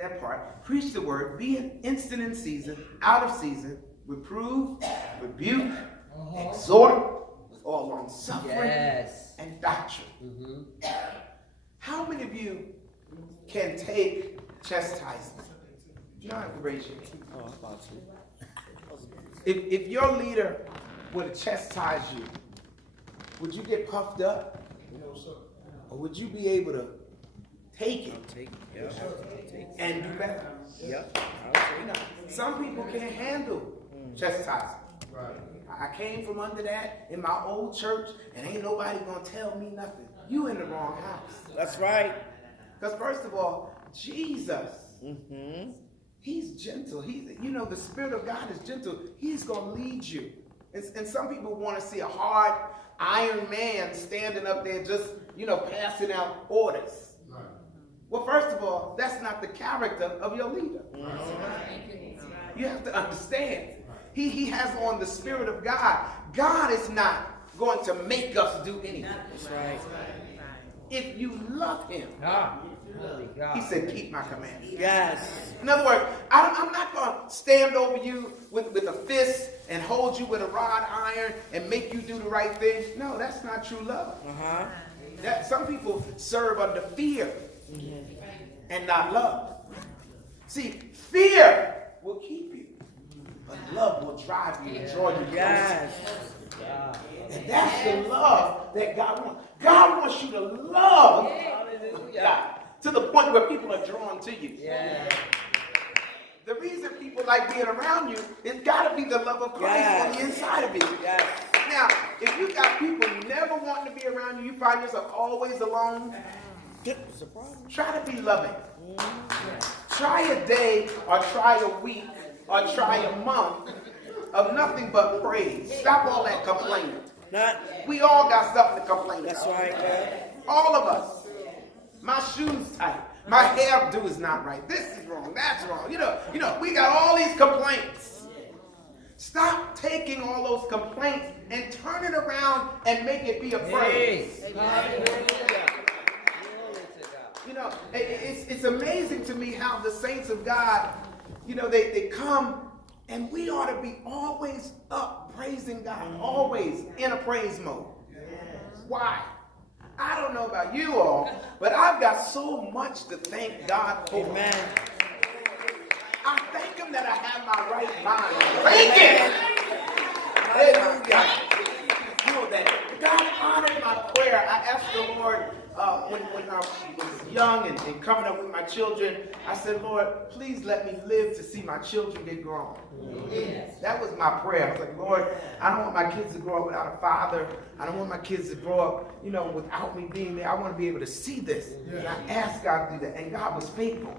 that part. Preach the word, be instant in season, out of season, reprove, rebuke, exhort, with all long suffering and doctrine. How many of you can take chastisement? You don't have to raise your hand. If your leader were to chastise you, would you get puffed up? No, sir. Or would you be able to take it and do better? Some people can't handle chastisement. Right. I came from under that in my old church, and ain't nobody gonna tell me nothing. You in the wrong house. That's right. Because first of all, Jesus, he's gentle. The Spirit of God is gentle. He's gonna lead you. And some people want to see a hard Iron Man standing up there just, passing out orders. Right. Well, first of all, that's not the character of your leader. Right. You have to understand. He has on the Spirit of God. God is not going to make us do anything. That's right. If you love him, he said, keep my commandments. Yes. In other words, I'm not going to stand over you with a fist and hold you with a rod iron and make you do the right thing. No, that's not true love. Some people serve under fear and not love. See, fear will keep you, but love will drive you and draw you closer. And that's the love that God wants. God wants you to love God to the point where people are drawn to you. The reason people like being around you, it's got to be the love of Christ on the inside of you. Now, if you got people never wanting to be around you, you find yourself always alone, try to be loving. Try a day or try a week or try a month of nothing but praise. Stop all that complaining. We all got something to complain about. That's right. All of us. My shoes tight. My hairdo is not right. This is wrong. That's wrong. We got all these complaints. Stop taking all those complaints and turn it around and make it be a praise. It's amazing to me how the saints of God, they come and we ought to be always up praising God, always in a praise mode. Why? I don't know about you all, but I've got so much to thank God for. Amen. I thank him that I have my right mind. Thank him. Hallelujah. That God honored my prayer. I asked the Lord when I was young and coming up with my children, I said, Lord, please let me live to see my children get grown. That was my prayer. I was like, Lord, I don't want my kids to grow up without a father. I don't want my kids to grow up, without me being there. I want to be able to see this. And I asked God to do that, and God was faithful.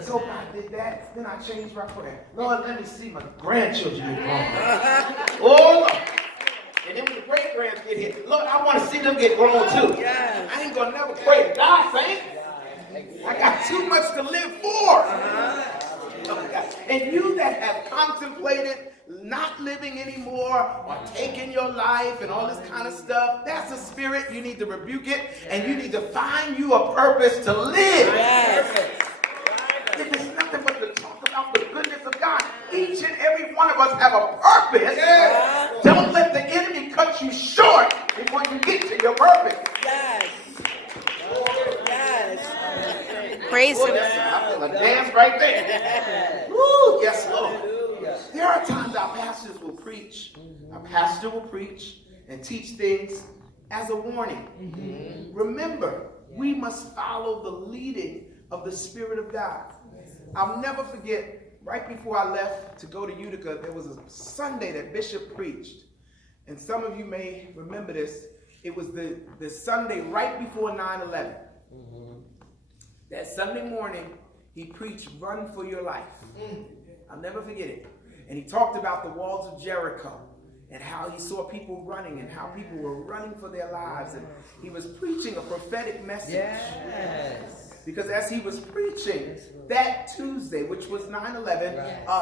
So God did that. Then I changed my prayer. Lord, let me see my grandchildren get grown. Oh, Lord. And then when the great-grands get here, Lord, I want to see them get grown too. I ain't going to never pray to God, saint. I got too much to live for. And you that have contemplated not living anymore or taking your life and all this kind of stuff, that's a spirit. You need to rebuke it, and you need to find you a purpose to live. If it's nothing but to talk about the goodness of God, each and every one of us have a purpose. Don't let the enemy cut you short before you get to your purpose. Praise him. I feel a dance right there. Woo, yes, Lord. There are times our pastors will preach. Our pastor will preach and teach things as a warning. Remember, we must follow the leading of the Spirit of God. I'll never forget, right before I left to go to Utica, there was a Sunday that Bishop preached. And some of you may remember this. It was the Sunday right before 9/11. That Sunday morning, he preached Run for Your Life. I'll never forget it. And he talked about the walls of Jericho and how he saw people running and how people were running for their lives. And he was preaching a prophetic message. Because as he was preaching, that Tuesday, Tuesday, which was 9/11,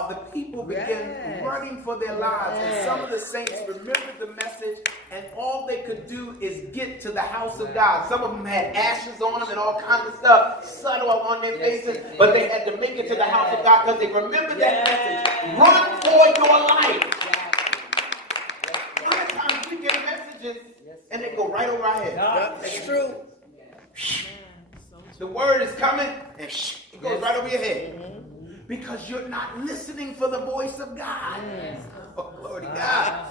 the people began running for their lives. And some of the saints remembered the message, and all they could do is get to the house of God. Some of them had ashes on them and all kinds of stuff, subtle on their faces, but they had to make it to the house of God because they remembered that message. Run for your life. A lot of times we get messages and they go right over our head. That's true. The word is coming and it goes right over your head. Because you're not listening for the voice of God. Oh, glory to God.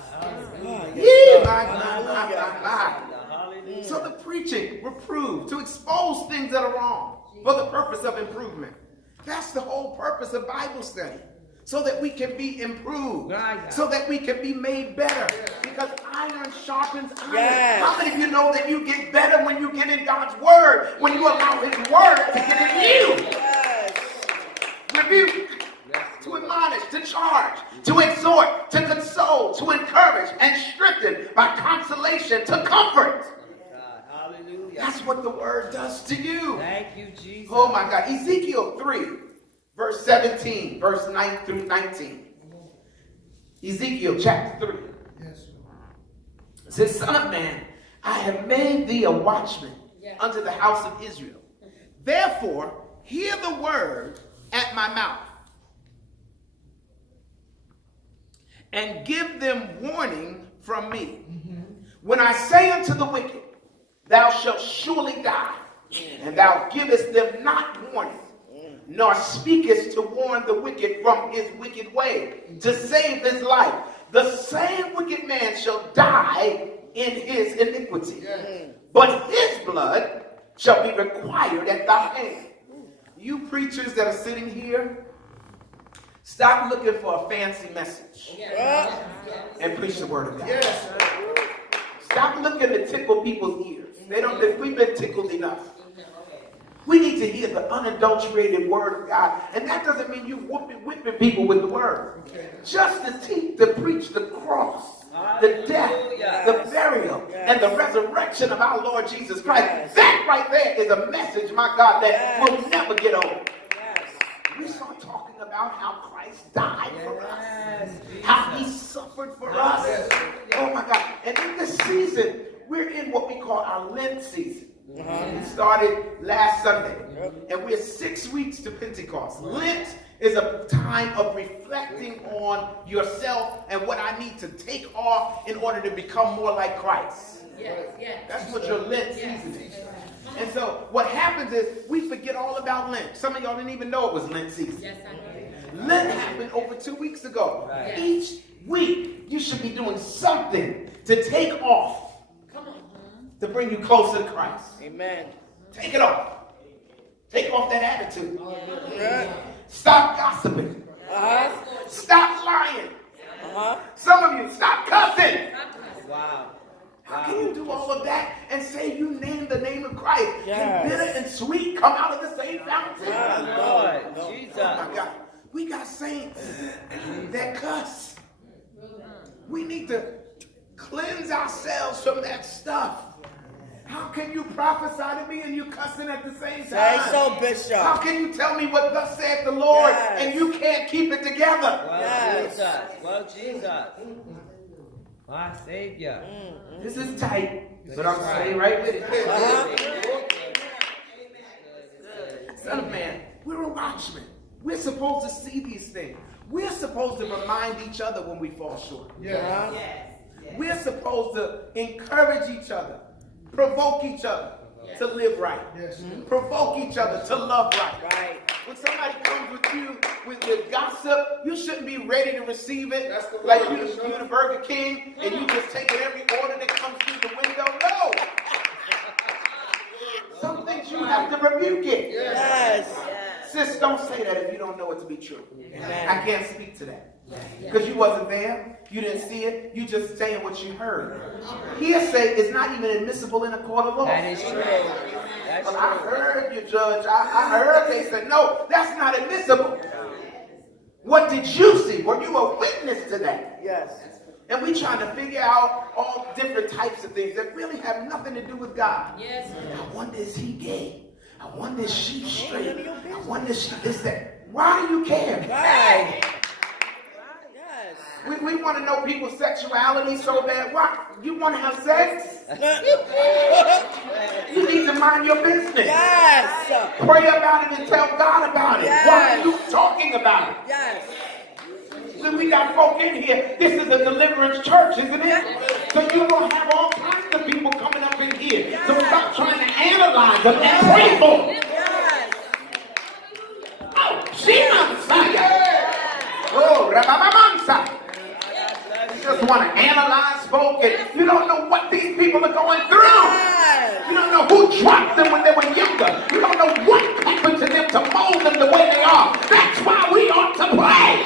So the preaching, reprove, to expose things that are wrong for the purpose of improvement. That's the whole purpose of Bible study. So that we can be improved. So that we can be made better. Because iron sharpens iron. Yes. How many of you know that you get better when you get in God's word? When you allow his word to get in you. Yes. Rebuke, to admonish, to charge, to exhort, to console, to encourage, and strengthen by consolation, to comfort. Hallelujah. That's what the word does to you. Thank you, Jesus. Oh my God. Ezekiel 3, verse 17, verse 9 through 19. Ezekiel chapter 3. It says, Son of man, I have made thee a watchman unto the house of Israel. Therefore, hear the word at my mouth, and give them warning from me. When I say unto the wicked, thou shalt surely die, and thou givest them not warning, nor speakest to warn the wicked from his wicked way, to save his life, the same wicked man shall die in his iniquity. But his blood shall be required at thy hand. You preachers that are sitting here, stop looking for a fancy message and preach the word of God. Stop looking to tickle people's ears. We've been tickled enough. We need to hear the unadulterated word of God. And that doesn't mean you whipping people with the word. Just to preach the cross, the death, the burial, and the resurrection of our Lord Jesus Christ. That right there is a message, my God, that will never get old. We start talking about how Christ died for us, how he suffered for us. Oh my God. And in this season, we're in what we call our Lent season. It started last Sunday, and we're 6 weeks to Pentecost. Lent is a time of reflecting on yourself and what I need to take off in order to become more like Christ. That's what your Lent season is. And so what happens is we forget all about Lent. Some of y'all didn't even know it was Lent season. Lent happened over 2 weeks ago. Each week you should be doing something to take off to bring you closer to Christ. Amen. Take it off. Take off that attitude. Stop gossiping. Stop lying. Some of you, stop cussing. Wow. How can you do all of that and say you name the name of Christ? Can bitter and sweet come out of the same fountain? Lord, Jesus. Oh my God. We got saints that cuss. We need to cleanse ourselves from that stuff. How can you prophesy to me and you cussing at the same time? Say so, Bishop. How can you tell me what thus saith the Lord and you can't keep it together? Well, Jesus. My Savior. This is tight, but I'm staying right with it. Son of man, we're a watchman. We're supposed to see these things. We're supposed to remind each other when we fall short. We're supposed to encourage each other, provoke each other to live right, provoke each other to love right. When somebody comes with you with gossip, you shouldn't be ready to receive it like you're the Burger King and you just taking every order that comes through the window. No! Some things you have to rebuke it. Sis, don't say that if you don't know it to be true. I can't speak to that. Because you wasn't there, you didn't see it, you just saying what you heard. Hearsay is not even admissible in a court of law. That is true. Well, I heard you, Judge. I heard they said, no, that's not admissible. What did you see? Were you a witness to that? Yes. And we trying to figure out all different types of things that really have nothing to do with God. I wonder, is he gay? I wonder, is she straight? I wonder, is that. Why do you care? Right. Yes. We want to know people's sexuality so bad. Why? You want to have sex? You need to mind your business. Yes. Pray about it and tell God about it. Yes. Why are you talking about it? Yes. Then we got folk in here. This is a deliverance church, isn't it? So you're going to have all kinds of people coming up in here. So stop trying to analyze them and pray for them. Yes. Oh, oh, Rababamansa. You just want to analyze folk and you don't know what these people are going through. You don't know who dropped them when they were younger. You don't know what happened to them to mold them the way they are. That's why we ought to pray.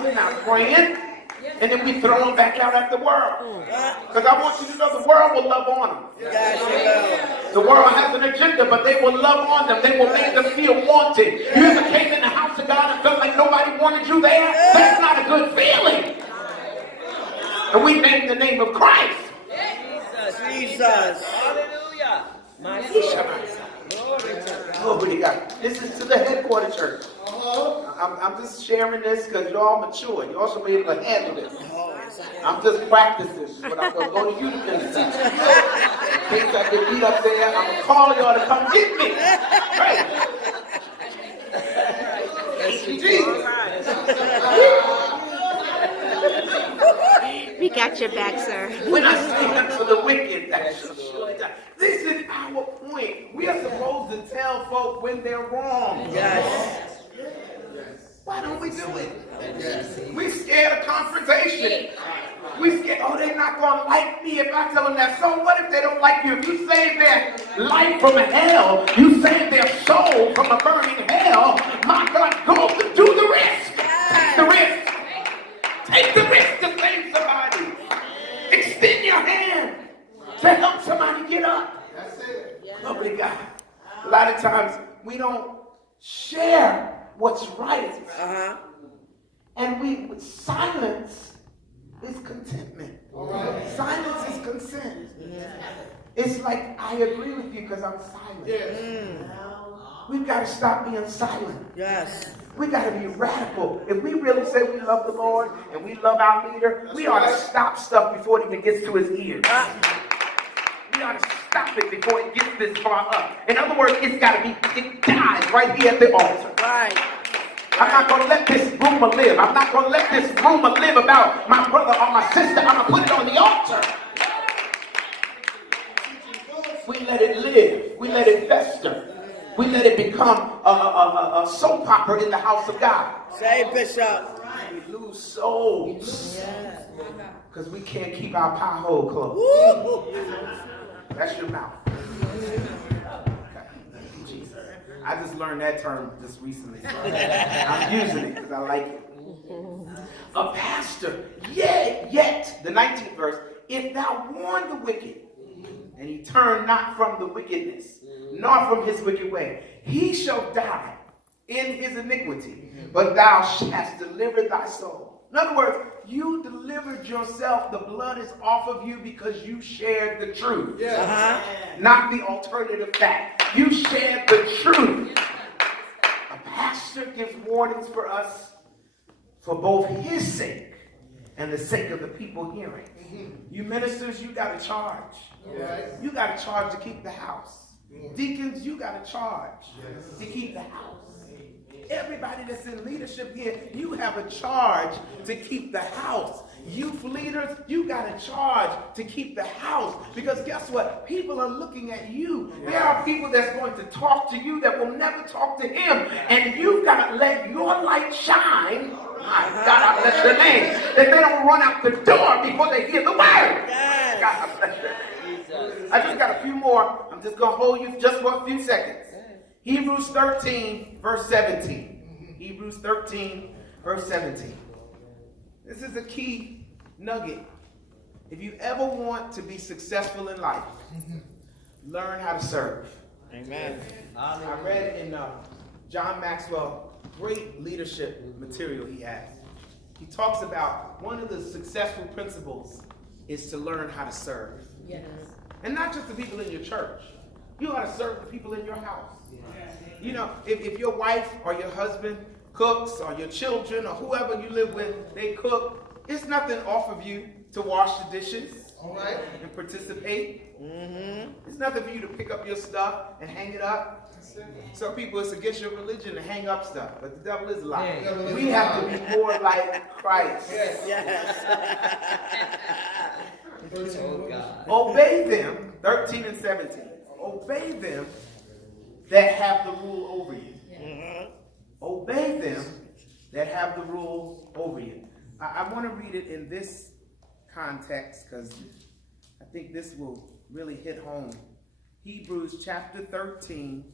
We're not praying, and then we throw them back out at the world. Because I want you to know the world will love on them. The world has an agenda, but they will love on them. They will make them feel wanted. You ever came in the house of God and felt like nobody wanted you there? That's not a good feeling. And we name the name of Christ. Jesus. Hallelujah. Glory to God. This is to the headquarters church. I'm just sharing this because y'all mature. Y'all should be able to handle this. I'm just practicing, but I'm going to go to you to minister. In case I get beat up there, I'm going to call y'all to come get me. Right? We got your back, sir. When I stand for the wicked, this is our point. We are supposed to tell folk when they're wrong. Yes. Why don't we do it? We scared of confrontation. We scared, oh, they're not going to like me if I tell them that. So what if they don't like you? If you save their life from a hell, you save their soul from a burning hell, my God, go to do the risk. Take the risk. Take the risk to save somebody. Extend your hand to help somebody get up. That's it. Glory to God. A lot of times we don't share what's right. And silence is contentment. Silence is consent. It's like, I agree with you because I'm silent. We've got to stop being silent. Yes. We got to be radical. If we really say we love the Lord and we love our leader, we ought to stop stuff before it even gets to his ears. We ought to stop it before it gets this far up. In other words, it dies right here at the altar. Right. I'm not going to let this rumor live. I'm not going to let this rumor live about my brother or my sister. I'm going to put it on the altar. We let it live. We let it fester. We let it become a soap opera in the house of God. Say it, Bishop. We lose souls because we can't keep our pie hole closed. That's your mouth. Jesus. I just learned that term just recently. So I'm using it because I like it. A pastor, yet, the 19th verse, if thou warn the wicked, and he turn not from the wickedness, nor from his wicked way, he shall die in his iniquity, but thou hast delivered thy soul. In other words, you delivered yourself. The blood is off of you because you shared the truth. Not the alternative fact. You shared the truth. A pastor gives warnings for us for both his sake and the sake of the people hearing. You ministers, you got a charge. You got a charge to keep the house. Deacons, you got a charge to keep the house. Everybody that's in leadership here, you have a charge to keep the house. Youth leaders, you got a charge to keep the house. Because guess what? People are looking at you. There are people that's going to talk to you that will never talk to him. And you've got to let your light shine. My God, I bless your name. That they don't run out the door before they hear the word. God, I bless your name. I just got a few more. I'm just going to hold you just for a few seconds. Hebrews 13, verse 17. Hebrews 13, verse 17. This is a key nugget. If you ever want to be successful in life, learn how to serve. Amen. I read it in John Maxwell, great leadership material he has. He talks about one of the successful principles is to learn how to serve. Yes. And not just the people in your church, You ought to serve the people in your house. You know, if your wife or your husband cooks, or your children or whoever you live with, they cook, it's nothing off of you to wash the dishes, all right, and participate. Mm-hmm. It's nothing for you to pick up your stuff and hang it up. Some people, it's against your religion to hang up stuff, but the devil is a lie. Yeah. We have to be more like Christ. Yes. Oh, God. Obey them, 13 and 17. Obey them that have the rule over you. Mm-hmm. Obey them that have the rule over you. I want to read it in this context because I think this will really hit home. Hebrews chapter 13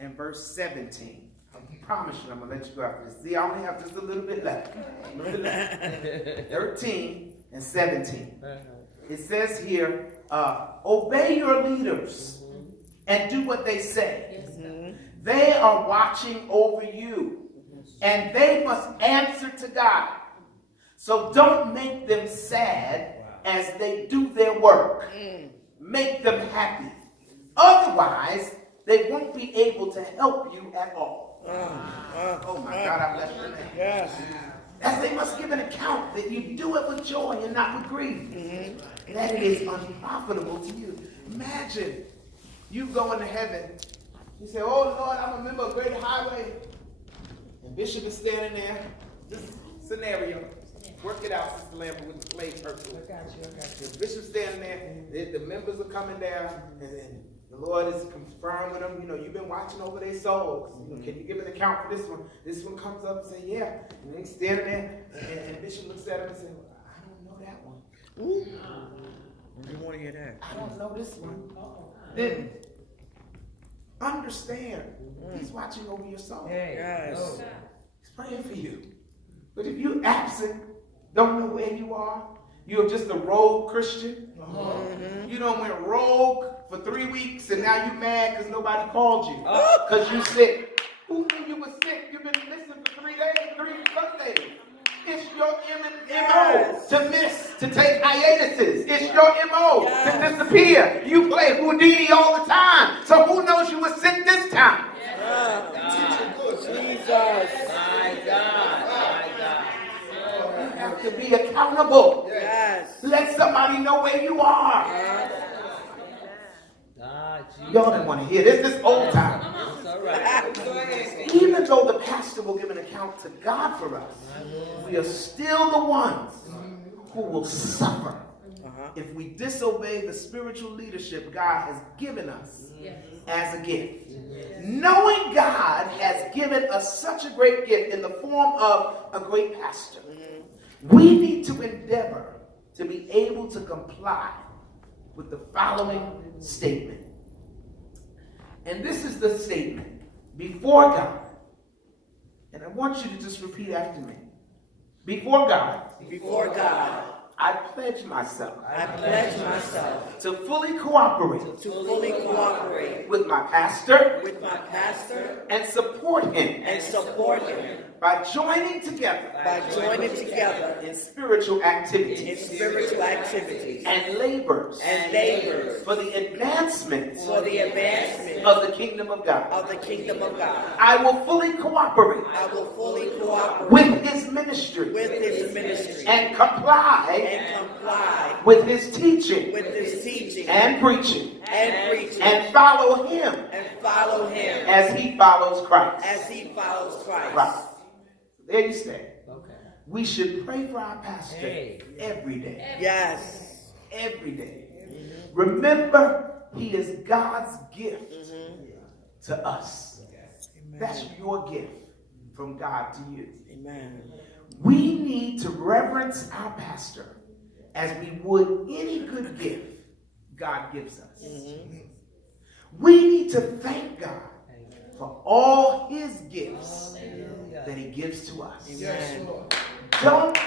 and verse 17. I promise you I'm going to let you go after this. See, I only have just a little bit left. 13 and 17. It says here, obey your leaders and do what they say. They are watching over you, and they must answer to God. So don't make them sad as they do their work. Make them happy. Otherwise, they won't be able to help you at all. Oh my God, I bless your name. Yes. As they must give an account that you do it with joy and not with grief. That it is unprofitable to you. Imagine you going to heaven. You say, oh Lord, I'm a member of Greater Highway. And Bishop is standing there. This scenario. Work it out, Sister Lambert, with the slave purple. I got you. The Bishop's standing there. The members are coming down. And then the Lord is confirming with them. You know, you've been watching over their souls. You know, can you give an account for this one? This one comes up and say, yeah. And they standing there. And Bishop looks at him and says, well, I don't know that one. Ooh. You want to hear that? I don't know this one. Then understand, he's watching over your soul. Yes. He's praying for you. But if you're absent, don't know where you are, you're just a rogue Christian. You don't went rogue for 3 weeks and now you're mad because nobody called you because you're sick. Who knew you were sick? You've been missing for 3 days, 3 Sundays. It's your MO to miss, to take hiatuses. It's your MO to disappear. You play Houdini all the time. So who knows you were sick this time? Jesus. My God. You have to be accountable. Yes. Let somebody know where you are. Y'all didn't want to hear this. This is old time. Even though the pastor will give an account to God for us, we are still the ones who will suffer if we disobey the spiritual leadership God has given us as a gift. Knowing God has given us such a great gift in the form of a great pastor, we need to endeavor to be able to comply with the following statement. And this is the statement before God. And I want you to just repeat after me. Before God. Before God. I pledge myself. I pledge myself to fully cooperate. To fully cooperate with my pastor. With my pastor. And support him. And support him. By joining together. By joining together. In spiritual activities. In spiritual activities. And labors. And labors. For the advancement. For the advancement. Of the kingdom of God. Of the kingdom of God. I will fully cooperate. I will fully cooperate. With his ministry. With his ministry. And comply. And comply with his teaching, and preaching, and follow him, as he follows Christ. Right. There you stay. Okay. We should pray for our pastor every day. Yes, every day. Remember, he is God's gift to us. That's your gift from God to you. Amen. We need to reverence our pastor as we would any good gift God gives us. We need to thank God for all his gifts that he gives to us. Don't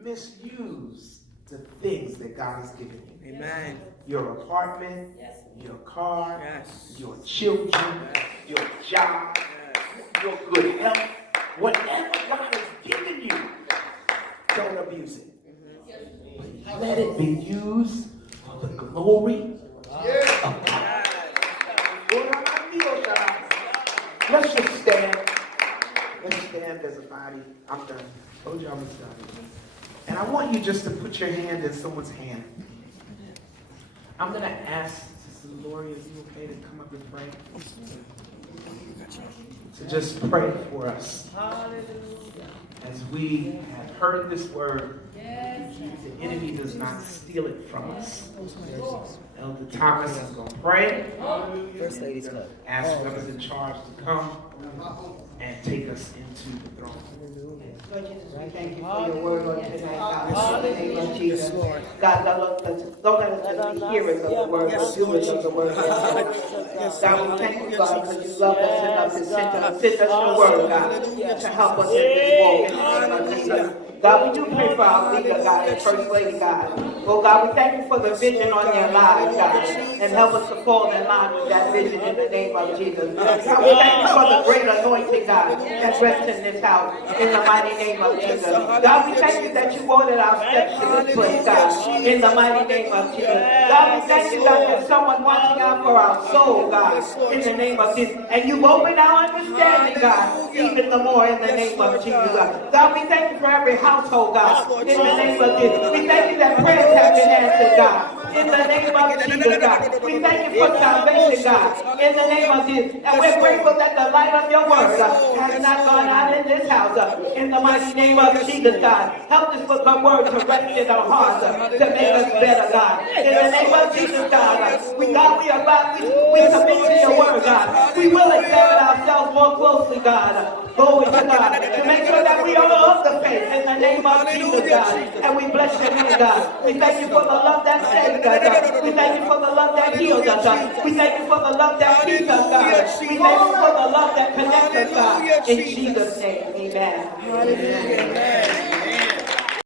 misuse the things that God has given you. Amen. Your apartment, your car, your children, your job, your good health, whatever God has given you, don't abuse it. Let it be used for the glory of God. Let's just stand. Let's stand as a body. I'm done. Told you I was done. And I want you just to put your hand in someone's hand. I'm going to ask Sister Lori, is you okay to come up and pray? To just pray for us. As we have heard this word, the enemy does not steal it from us. Elder Thomas is going to pray. First Ladies Club. Ask whoever's in charge to come and take us into the throne. Lord Jesus, we thank you for your word on tonight, God. In the name of Jesus. God, don't let us just be hearers of the word, but doers of the word. God, we thank you, God, because you love us enough to send us your word, God, to help us in this walk. In the name of Jesus. God, we do pray for our leader, God, and First Lady, God. Oh, God, we thank you for the vision on their lives, God, and help us to fall in line with that vision in the name of Jesus. God, we thank you for the great anointing, God, that rests in this house, in the mighty name of Jesus. God, we thank you that you ordered our steps to this place, God, in the mighty name of Jesus. God, we thank you, God, there's someone watching out for our soul, God, in the name of Jesus. And you've opened our understanding, God, even the more in the name of Jesus. God, we thank you for every household, God, in the name of Jesus. We thank you that prayers have been answered, God, in the name of Jesus, God. We thank you for salvation, God, in the name of Jesus. And we're grateful that the light of your word has not gone out in this house, in the mighty name of Jesus, God. Help us with the word to rest in our hearts, to make us better, God. In the name of Jesus, God, we submit to your word, God. We will examine ourselves more closely, God. Glory to God. To make sure that we are of the faith in the name of Jesus, God. And we bless your name, God. We thank you for the love that saves us, God. We thank you for the love that heals us, God. We thank you for the love that keeps us, God. We thank you for the love that connects us, God. In Jesus' name, amen. Amen.